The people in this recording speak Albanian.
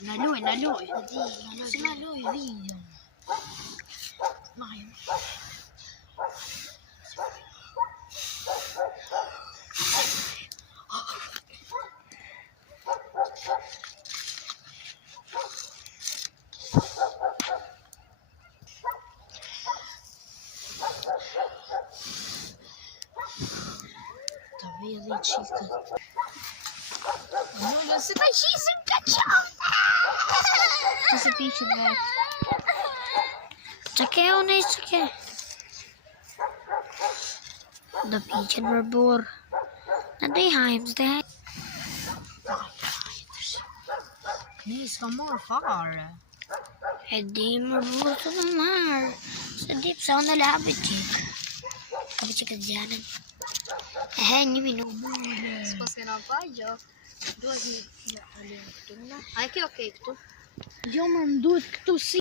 Na luaj. Si na luaj video. Majem. Ta vej edhe I qikët. Nuk se ta qisim ka qote. Se piqit vetë. Që ke unë që ke? Do piqet më burë. Në do I hajmë, s'de hajmë. Këni s'ka morë fare. E di më burë të të marë. Se di pëse unë e labi qikë. Ka për qikët gjanën. E he 1 minutë. S'po s'kena pa, jo. Duhet një... A e kjo okej këtu? Jo më duhet këtu si.